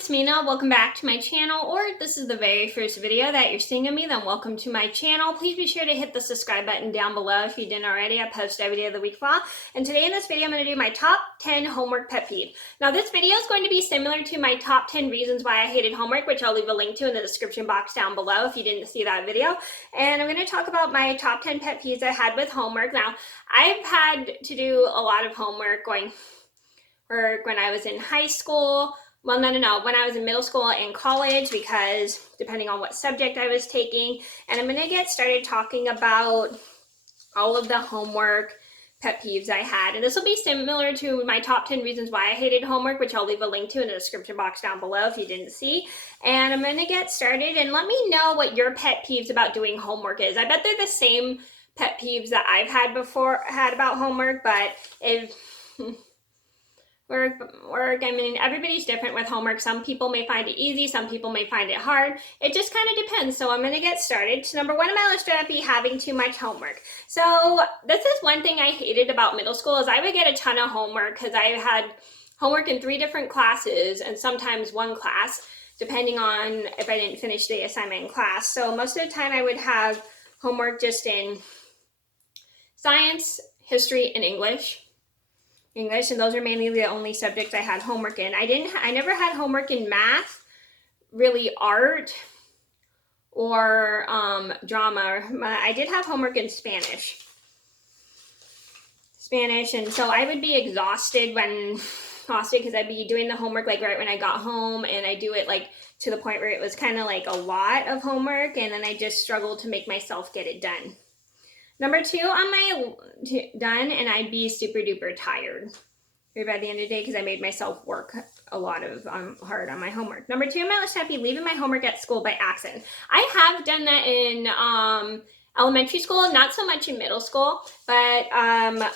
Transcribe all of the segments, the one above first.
it's Mena. Welcome back to my channel, or if this is the very first video that you're seeing of me, then welcome to my channel. Please be sure to hit the subscribe button down below if you didn't already. I post every day of the week vlog, and today in this video I'm going to do my top 10 homework pet peeve. Now this video is going to be similar to my top 10 reasons why I hated homework, which I'll leave a link to in the description box down below if you didn't see that video. And I'm going to talk about my top 10 pet peeves I had with homework. Now I've had to do a lot of homework when I was in high school. Well, no, when I was in middle school and college, because depending on what subject I was taking. And I'm going to get started talking about all of the homework pet peeves I had. And this will be similar to my top 10 reasons why I hated homework, which I'll leave a link to in the description box down below if you didn't see. And I'm going to get started, and let me know what your pet peeves about doing homework is. I bet they're the same pet peeves that I've had about homework, but if... Work, I mean, everybody's different with homework. Some people may find it easy, some people may find it hard. It just kind of depends. So I'm going to get started. So number one on my list would be having too much homework. So this is one thing I hated about middle school, is I would get a ton of homework because I had homework in 3 different classes and sometimes one class, depending on if I didn't finish the assignment in class. So most of the time I would have homework just in science, history, and English, and those are mainly the only subjects I had homework in. I never had homework in math, really art, or drama. I did have homework in Spanish, and so I would be exhausted because I'd be doing the homework like right when I got home, and I do it like to the point where it was kind of like a lot of homework, and then I just struggled to make myself get it done. Number 2 on my done, and I'd be super duper tired by the end of the day because I made myself work a lot of hard on my homework. Number 2 on my list would be leaving my homework at school by accident. I have done that in elementary school, not so much in middle school, but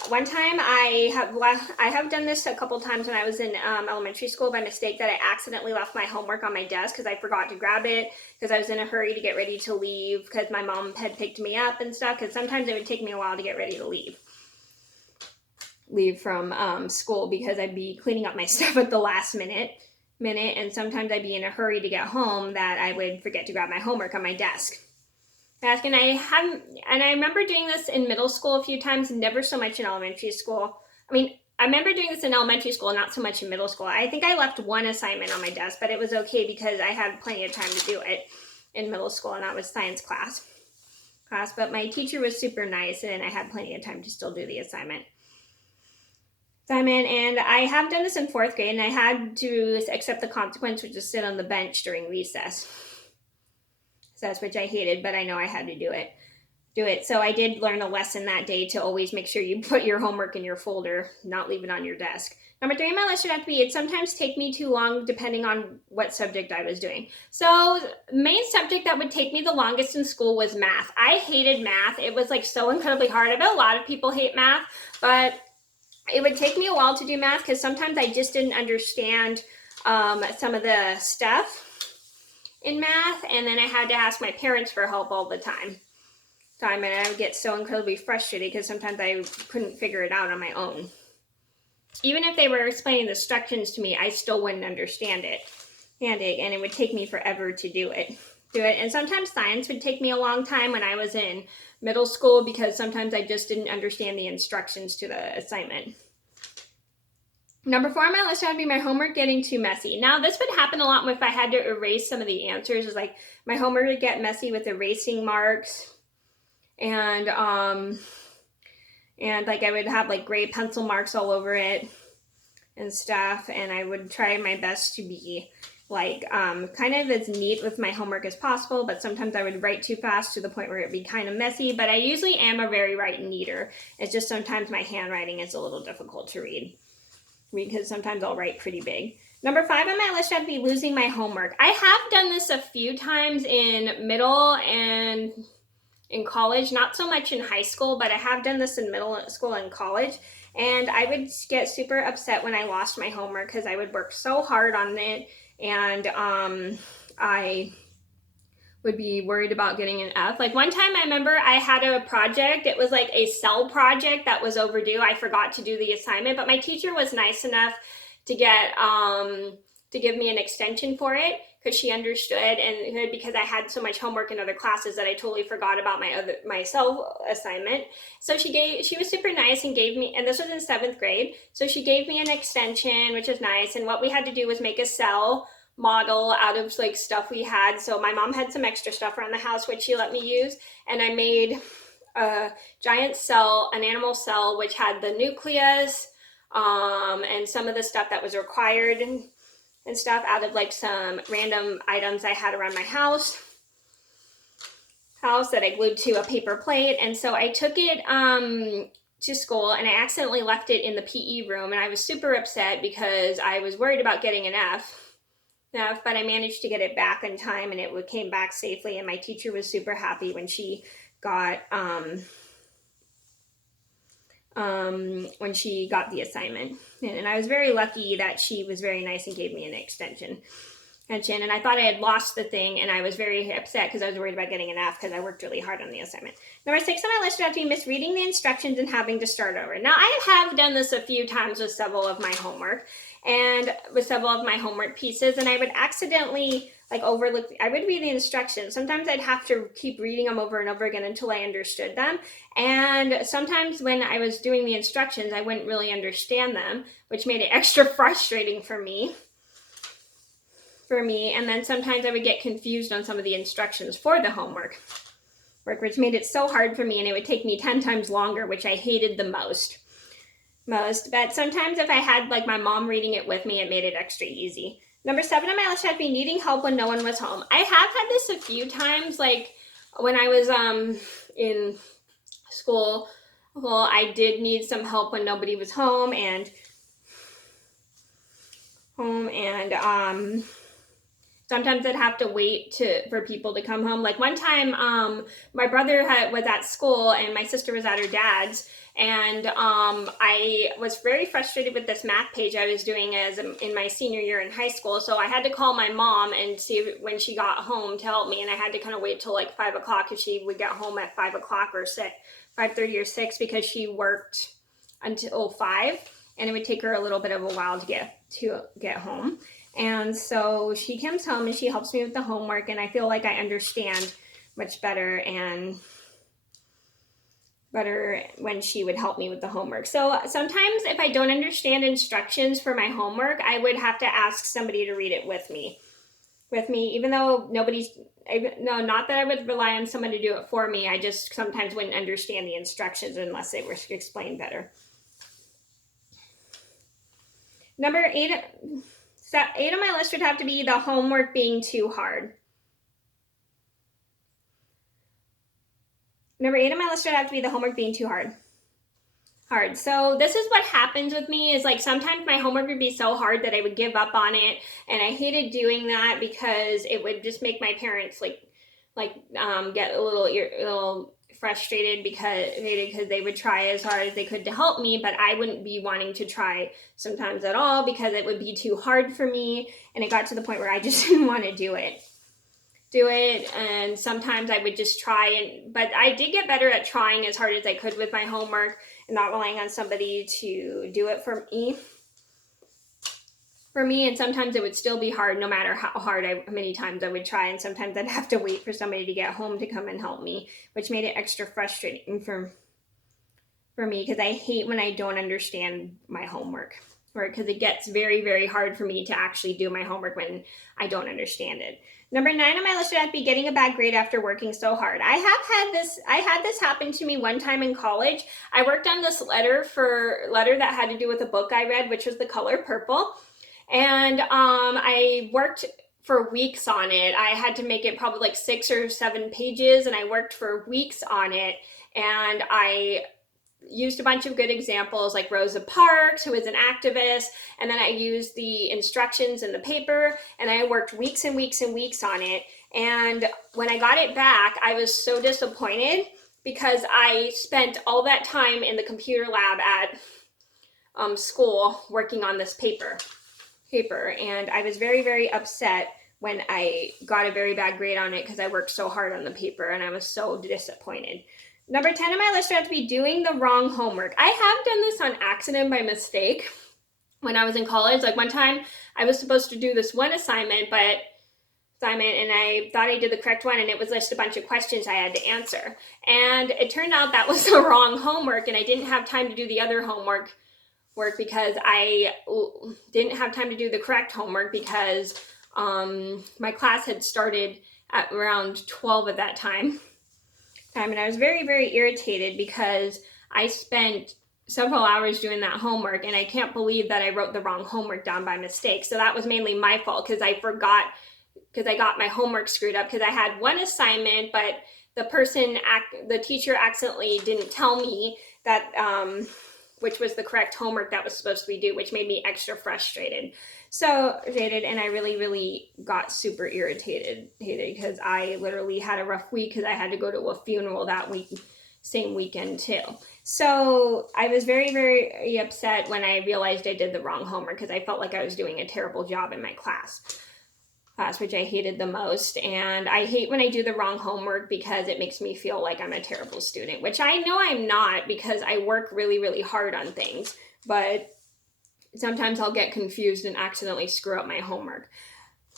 one time I have done this a couple times when I was in elementary school by mistake, that I accidentally left my homework on my desk because I forgot to grab it because I was in a hurry to get ready to leave because my mom had picked me up and stuff, because sometimes it would take me a while to get ready to leave from school because I'd be cleaning up my stuff at the last minute, and sometimes I'd be in a hurry to get home that I would forget to grab my homework on my desk. And I remember doing this in middle school a few times, never so much in elementary school. I remember doing this in elementary school, not so much in middle school. I think I left one assignment on my desk, but it was okay because I had plenty of time to do it in middle school, and that was science class. But my teacher was super nice, and I had plenty of time to still do the assignment. And I have done this in 4th grade, and I had to accept the consequence, which is sit on the bench during recess. So that's which I hated, but I know I had to do it. So I did learn a lesson that day to always make sure you put your homework in your folder, not leave it on your desk. Number 3 on my list would have to be, it sometimes take me too long depending on what subject I was doing. So the main subject that would take me the longest in school was math. I hated math. It was like so incredibly hard. I bet a lot of people hate math, but it would take me a while to do math because sometimes I just didn't understand some of the stuff in math, and then I had to ask my parents for help all the time. And I would get so incredibly frustrated because sometimes I couldn't figure it out on my own. Even if they were explaining the instructions to me, I still wouldn't understand it. And it would take me forever to do it. And sometimes science would take me a long time when I was in middle school because sometimes I just didn't understand the instructions to the assignment. Number 4 on my list would be my homework getting too messy. Now, this would happen a lot if I had to erase some of the answers. It's like my homework would get messy with erasing marks, and like I would have like gray pencil marks all over it and stuff. And I would try my best to be like kind of as neat with my homework as possible, but sometimes I would write too fast to the point where it'd be kind of messy. But I usually am a very neater. It's just sometimes my handwriting is a little difficult to read, because sometimes I'll write pretty big. Number 5 on my list would be losing my homework. I have done this a few times in middle and in college, not so much in high school, but I have done this in middle school and college. And I would get super upset when I lost my homework because I would work so hard on it, and I would be worried about getting an F. Like one time I remember I had a project, it was like a cell project that was overdue. I forgot to do the assignment, but my teacher was nice enough to get to give me an extension for it because she understood, and because I had so much homework in other classes that I totally forgot about my self assignment. So she was super nice and gave me, and this was in 7th grade, so she gave me an extension, which is nice. And what we had to do was make a cell model out of like stuff we had. So my mom had some extra stuff around the house which she let me use, and I made a giant cell, an animal cell, which had the nucleus and some of the stuff that was required and stuff out of like some random items I had around my house that I glued to a paper plate. And so I took it to school, and I accidentally left it in the PE room, and I was super upset because I was worried about getting an F, but I managed to get it back in time, and it came back safely, and my teacher was super happy when she got the assignment. And I was very lucky that she was very nice and gave me an extension. And I thought I had lost the thing, and I was very upset because I was worried about getting an F because I worked really hard on the assignment. Number 6 on my list would have to be misreading the instructions and having to start over. Now, I have done this a few times with several of my homework pieces, and I would accidentally overlook. I would read the instructions. Sometimes I'd have to keep reading them over and over again until I understood them. And sometimes when I was doing the instructions, I wouldn't really understand them, which made it extra frustrating for me. And then sometimes I would get confused on some of the instructions for the homework, which made it so hard for me, and it would take me 10 times longer, which I hated the most. But sometimes if I had my mom reading it with me, it made it extra easy. Number 7 on my list had to be needing help when no one was home. I have had this a few times, when I was in school. Well, I did need some help when nobody was home, and sometimes I'd have to wait for people to come home. Like one time, my brother was at school and my sister was at her dad's, and I was very frustrated with this math page I was doing in my senior year in high school. So I had to call my mom and see when she got home to help me, and I had to kind of wait till 5 o'clock because she would get home at 5 o'clock or 5:30 or 6 because she worked until 5, and it would take her a little bit of a while to get home. And so she comes home and she helps me with the homework, and I feel like I understand much better when she would help me with the homework. So sometimes if I don't understand instructions for my homework, I would have to ask somebody to read it with me, even though not that I would rely on someone to do it for me. I just sometimes wouldn't understand the instructions unless they were explained better. Number 8 on my list would have to be the homework being too hard. Number 8 on my list would have to be the homework being too hard. So this is what happens with me is sometimes my homework would be so hard that I would give up on it, and I hated doing that because it would just make my parents get a little frustrated because they would try as hard as they could to help me, but I wouldn't be wanting to try sometimes at all because it would be too hard for me, and it got to the point where I just didn't want to do it. And sometimes I would just try, but I did get better at trying as hard as I could with my homework and not relying on somebody to do it for me. And sometimes it would still be hard no matter how many times I would try, and sometimes I'd have to wait for somebody to get home to come and help me, which made it extra frustrating for me because I hate when I don't understand my homework, because it gets very, very hard for me to actually do my homework when I don't understand it. Number 9 on my list would have to be getting a bad grade after working so hard. I had this happen to me one time in college. I worked on this letter that had to do with a book I read, which was The Color Purple. And I worked for weeks on it. I had to make it probably 6 or 7 pages, and I worked for weeks on it. And I used a bunch of good examples like Rosa Parks, who is an activist, and then I used the instructions in the paper, and I worked weeks and weeks and weeks on it. And when I got it back, I was so disappointed because I spent all that time in the computer lab at school working on this paper, and I was very, very upset when I got a very bad grade on it because I worked so hard on the paper, and I was so disappointed. Number 10 on my list would have to be doing the wrong homework. I have done this on accident by mistake when I was in college. Like one time I was supposed to do this one assignment, and I thought I did the correct one, and it was just a bunch of questions I had to answer. And it turned out that was the wrong homework, and I didn't have time to do the other homework because I didn't have time to do the correct homework because my class had started at around 12 at that time. And I was very, very irritated because I spent several hours doing that homework, and I can't believe that I wrote the wrong homework down by mistake. So that was mainly my fault because I forgot, because I got my homework screwed up, because I had one assignment, but the teacher accidentally didn't tell me that, which was the correct homework that was supposed to be due, which made me extra frustrated. And I really, really got super irritated because I literally had a rough week because I had to go to a funeral that same weekend too. So I was very, very upset when I realized I did the wrong homework because I felt like I was doing a terrible job in my class, which I hated the most. And I hate when I do the wrong homework because it makes me feel like I'm a terrible student, which I know I'm not because I work really, really hard on things. But sometimes I'll get confused and accidentally screw up my homework.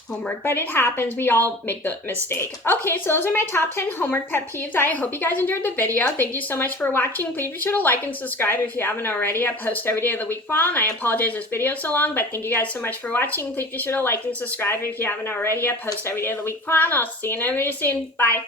But it happens. We all make the mistake. Okay, so those are my top 10 homework pet peeves. I hope you guys enjoyed the video. Thank you so much for watching. Please be sure to like and subscribe if you haven't already. I post every day of the week file, and I apologize this video is so long, but thank you guys so much for watching. Please be sure to like and subscribe if you haven't already. I post every day of the week file, and I'll see you in a video soon. Bye.